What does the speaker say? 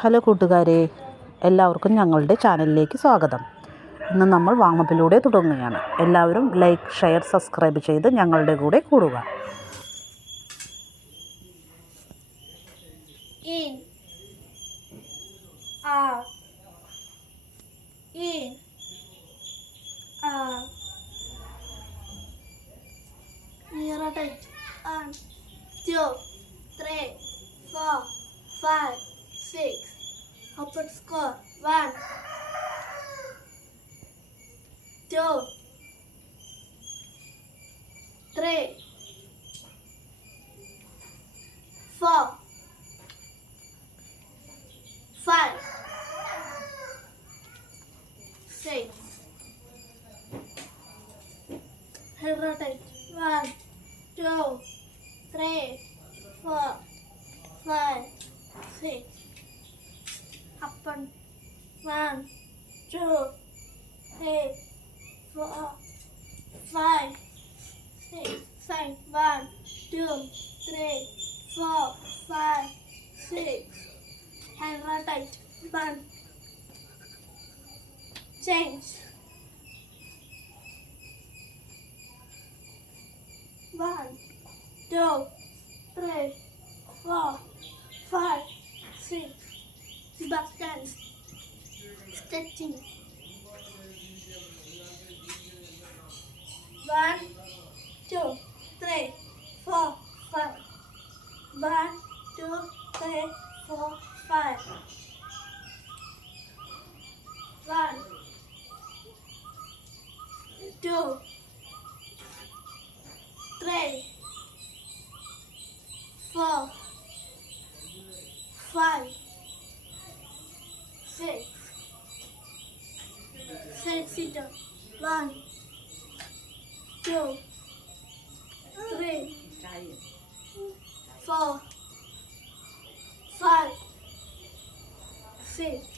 ഹലോ കൂട്ടുകാരെ, എല്ലാവർക്കും ഞങ്ങളുടെ ചാനലിലേക്ക് സ്വാഗതം. ഇന്ന് നമ്മൾ വാമപ്പിലൂടെ തുടങ്ങുകയാണ്. എല്ലാവരും ലൈക്ക്, ഷെയർ, സബ്സ്ക്രൈബ് ചെയ്ത് ഞങ്ങളുടെ കൂടെ കൂടുക. In, out, in, out. Nearer tight. 1, 2, 3, 4, 5, 6. Open score. 1, 2, 3, 4, 5, 6. Head rotate. 1, 2, 3, 4, 5, 6. Up and 1, 2, 3, 4, 5, 6. Side. 1, 2, 3, 4, 5, 6. Hand rotate. 1. Change. 1, 2, 3, 4, 5, 6. Back stand. Stretching. 1, 2, 3, 4, 5. 1, 2, 3, 4, 5. 1, 2, 3, 4, 5, 6. Side sit up. 1, 2, 3, 4, 5, 6.